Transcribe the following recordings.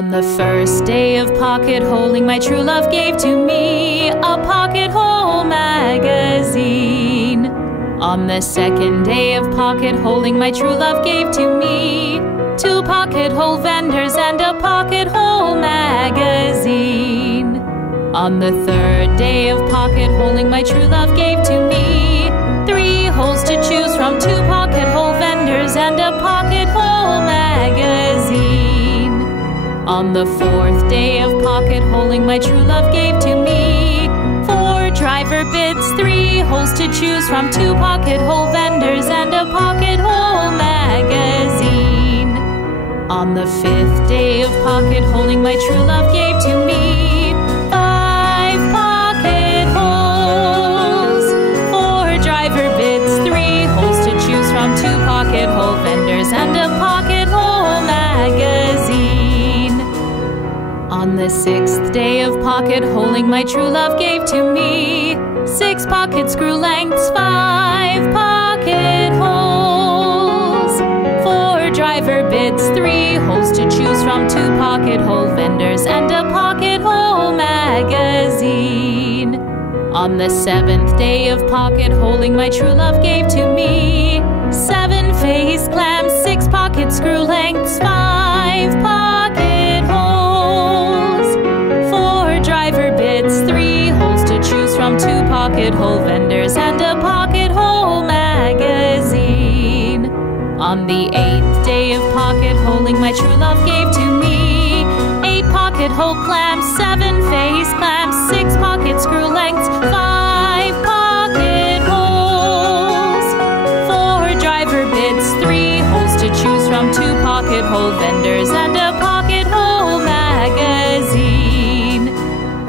On the first day of pocket holing, my true love gave to me a pocket hole magazine. On the second day of pocket holing, my true love gave to me 2 pocket hole vendors and a pocket hole magazine. On the third day of pocket holing, my true love gave to me 3 holes to choose from, 2 pocket hole vendors and a pocket hole magazine. On the fourth day of pocket holing, my true love gave to me 4 driver bits, 3 holes to choose from, 2 pocket hole vendors and a pocket hole magazine. On the fifth day of pocket holing, my true love gave to me 5 pocket holes, 4 driver bits, 3 holes to choose from, 2 pocket hole vendors and a pocket hole magazine. On the sixth day of pocket holing, my true love gave to me 6 pocket screw lengths, 5 pocket holes, 4 driver bits, 3 holes to choose from, 2 pocket hole vendors and a pocket hole magazine. On the seventh day of pocket holing, my true love gave to me 7 face clamps, 6 pocket screw lengths, 5 pocket holes, 4 driver bits, 3 holes to choose from, 2 pocket hole vendors and a pocket hole magazine. On the 8th day of pocket holing, my true love gave to me 8 pocket hole clamps, 7 face clamps, 6 pocket screw lengths, 5 pocket holes, 4 driver bits, 3 holes to choose from, 2 pocket hole vendors and a pocket hole magazine.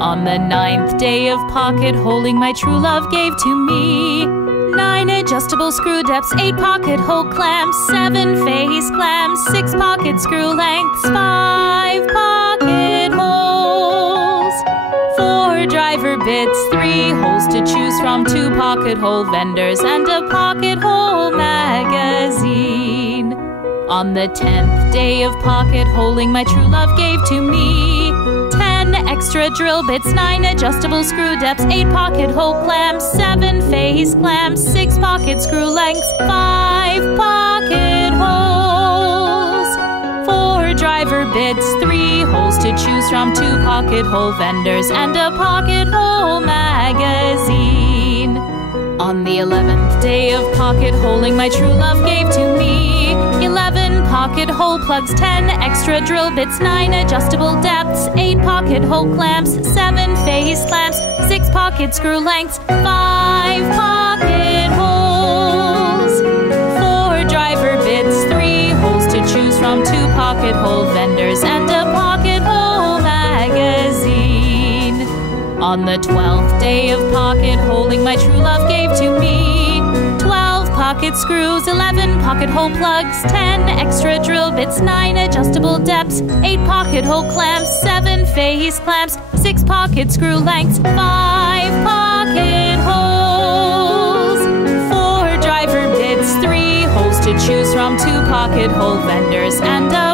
On the 9th day of pocket holing, my true love gave to me 9 adjustable screw depths, 8 pocket hole clamps, 7 face clamps, 6 pocket screw lengths, 5 pocket holes, 4 driver bits, 3 holes to choose from, 2 pocket hole vendors and a pocket hole magazine. On the 10th day of pocket holing, my true love gave to me 10 extra drill bits, 9 adjustable screw depths, 8 pocket hole clamps, 7 face clamps, 6 pocket screw lengths, 5 pocket holes, 4 driver bits, 3 holes to choose from, 2 pocket hole vendors and a pocket hole magazine. On the 11th day of pocket holing, my true love gave to me 11 pocket hole plugs, 10 extra drill bits, 9 adjustable depths, 8 pocket hole clamps, 7 face clamps, 6 pocket screw lengths, 5 pocket holes, 4 driver bits, 3 holes to choose from, 2 pocket hole vendors and a pocket hole magazine. On the 12th day of pocket holing, my true love gave to me 12 pocket screws, 11 pocket hole plugs, 10 extra drill bits, 9 adjustable depths, 8 pocket hole clamps, 7 face clamps, 6 pocket screw lengths, 5 pocket holes, 4 driver bits, 3 holes to choose from, 2 pocket hole vendors and a